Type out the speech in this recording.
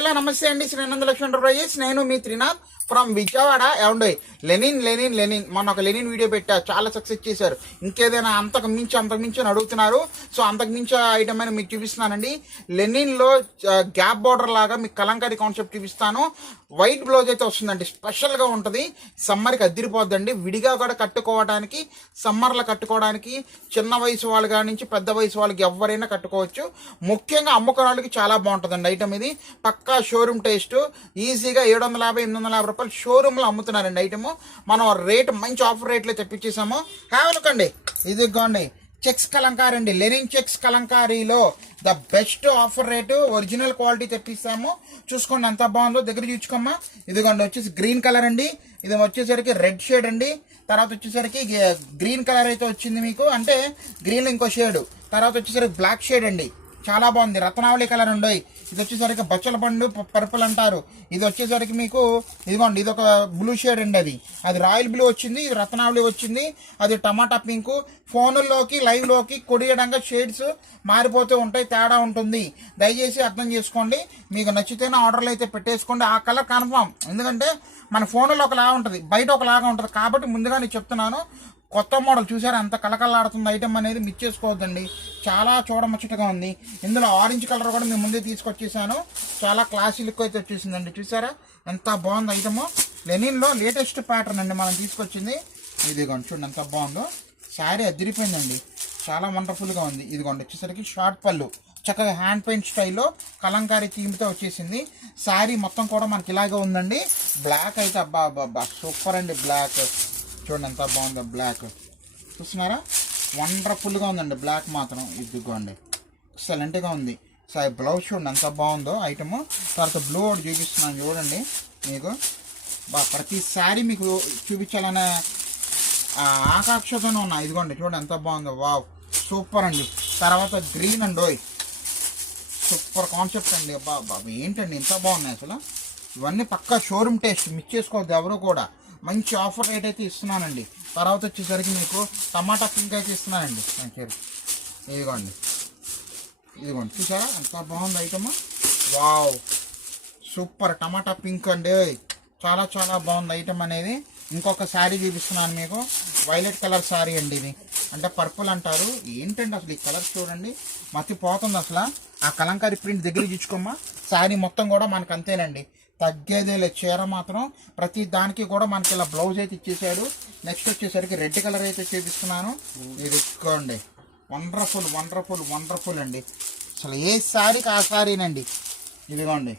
Hello నమస్తే అండి. Shri నందలక్ష్మి enterprises. నేను మీ త్రినాథ్ ఫ్రమ్ విజయవాడ. ఏమండి, లెనిన్ మొన్న ఒక లెనిన్ వీడియో పెట్టా, చాలా సక్సెస్ చేశారు. ఇంకేదైనా అంతకు మించి అని అడుగుతున్నారు. సో అంతకు మించి ఐటమ్ అని మీకు చూపిస్తున్నానండి. లెనిన్లో గ్యాప్ బార్డర్ లాగా మీకు కలంకారీ కాన్సెప్ట్ చూపిస్తాను. వైట్ బ్లౌజ్ అయితే వస్తుందండి, స్పెషల్గా ఉంటుంది. సమ్మర్కి అద్దిరిపోద్దండి. విడిగా కూడా కట్టుకోవడానికి, సమ్మర్లో కట్టుకోవడానికి చిన్న వయసు వాళ్ళు కాడి నుంచి పెద్ద వయసు వాళ్ళకి ఎవరైనా కట్టుకోవచ్చు. ముఖ్యంగా అమ్ముకునే వాళ్ళకి చాలా బాగుంటుందండి ఐటమ్ ఇది. పక్కా షోరూమ్ టేస్ట్. ఈజీగా 750, 850 రూపాయలు షోరూమ్లో అమ్ముతున్నారండి ఐటమ్. మనం రేట్ మంచి ఆఫర్ రేట్లో తెప్పించేసాము. కావాలకండి, ఇదిగోండి చెక్స్ కలంకారీ అండి. లెనిన్ చెక్స్ కలంకారీలో the best offer rate, original quality తెప్పిస్తాము. చూసుకోండి ఎంత బాగుందో, దగ్గర చూసుకోమ్మా. ఇదిగోండి వచ్చేసి గ్రీన్ కలర్ అండి. ఇది వచ్చేసరికి రెడ్ షేడ్ అండి. తర్వాత వచ్చేసరికి గ్రీన్ కలర్ అయితే వచ్చింది మీకు, అంటే గ్రీన్లో ఇంకో షేడు. తర్వాత వచ్చేసరికి బ్లాక్ షేడ్ అండి, చాలా బాగుంది. రత్నావళి కలర్ ఉండవు. ఇది వచ్చేసరికి బచ్చల పండు పర్పుల్ అంటారు. ఇది వచ్చేసరికి మీకు ఇదిగోండి, ఇది ఒక బ్లూ షేడ్ అండి. అది రాయల్ బ్లూ వచ్చింది, ఇది రత్నావళి వచ్చింది, అది టమాటా పింక్. ఫోనుల్లోకి లైవ్లోకి కొడియడంగా షేడ్స్ మారిపోతూ ఉంటాయి, తేడా ఉంటుంది. దయచేసి అర్థం చేసుకోండి. మీకు నచ్చితేనే ఆర్డర్లు అయితే పెట్టేసుకోండి. ఆ కలర్ కన్ఫామ్, ఎందుకంటే మన ఫోన్లో ఒకలాగా ఉంటుంది, బయట ఒకలాగా ఉంటుంది. కాబట్టి ముందుగా నేను చెప్తున్నాను. కొత్త మోడల్ చూసారా, అంత కలకలాడుతుంది ఐటమ్ అనేది, మిస్ చేసుకోవద్దండి. చాలా చూడముచ్చటగా ఉంది. ఇందులో ఆరెంజ్ కలర్ కూడా మేము ముందే తీసుకొచ్చేసాను. చాలా క్లాసీ లుక్ అయితే వచ్చేసిందండి. చూసారా ఎంత బాగుంది ఐటమ్. లెనిన్లో లేటెస్ట్ ప్యాటర్న్ అండి మనం తీసుకొచ్చింది. ఇదిగోండి చూడండి ఎంత బాగుందో. శారీ అదిరిపోయిందండి, చాలా వండర్ఫుల్గా ఉంది. ఇదిగోండి వచ్చేసరికి షార్ట్ పళ్ళు, చక్కగా హ్యాండ్ పెయింట్ స్టైల్లో కలంకారీ థీమ్తో వచ్చేసింది. శారీ మొత్తం కూడా మనకి ఇలాగే ఉందండి. బ్లాక్ అయితే అబ్బా సూపర్ అండి. బ్లాక్ చూడండి ఎంత బాగుందో. బ్లాక్ చూస్తున్నారా, వండర్ఫుల్గా ఉందండి. బ్లాక్ మాత్రం ఇదిగోండి ఎక్సలెంట్గా ఉంది. సో బ్లౌజ్ చూడండి ఎంత బాగుందో ఐటమ్. తర్వాత బ్లూ ఒకటి చూపిస్తున్నాను చూడండి మీకు. ప్రతిసారి మీకు చూపించాలనే ఆకాంక్షతోనే ఉన్నా. ఇదిగోండి చూడండి ఎంత బాగుందో. వావ్ సూపర్ అండి. తర్వాత గ్రీన్ అండి, సూపర్ కాన్సెప్ట్ అండి. అబ్బా ఏంటండి ఇంత బాగున్నాయి అసలు. ఇవన్నీ పక్కా షోరూమ్ టేస్ట్, మిస్ చేసుకోవద్దు ఎవరు కూడా. మంచి ఆఫర్ రేట్ అయితే ఇస్తున్నానండి. తర్వాత వచ్చేసరికి మీకు టమాటా పింక్ అయితే ఇస్తున్నానండి. ఇదిగోండి చూసారా ఎంత బాగుంది ఐటమ్. వావ్ సూపర్ టమాటా పింక్ అండి, చాలా చాలా బాగుంది ఐటమ్ అనేది. ఇంకొక శారీ చూపిస్తున్నాను మీకు. వైలెట్ కలర్ శారీ అండి ఇది, అంటే పర్పుల్ అంటారు. ఏంటండి అసలు ఈ కలర్ చూడండి, మర్చిపోతుంది అసలు. ఆ కలంకారీ ప్రింట్ దగ్గర చూసుకోమ్మా. శారీ మొత్తం కూడా మనకు అంతేనండి, తగ్గేదే లేదు. చీర మాత్రం ప్రతి దానికి కూడా మనకి ఇలా బ్లౌజ్ అయితే ఇచ్చేసాడు. నెక్స్ట్ వచ్చేసరికి రెడ్ కలర్ అయితే చూపిస్తున్నాను. ఇది ఇదిగోండి వండర్ఫుల్ అండి. అసలు ఏ శారీకి ఆ శారీనండి. ఇదిగోండి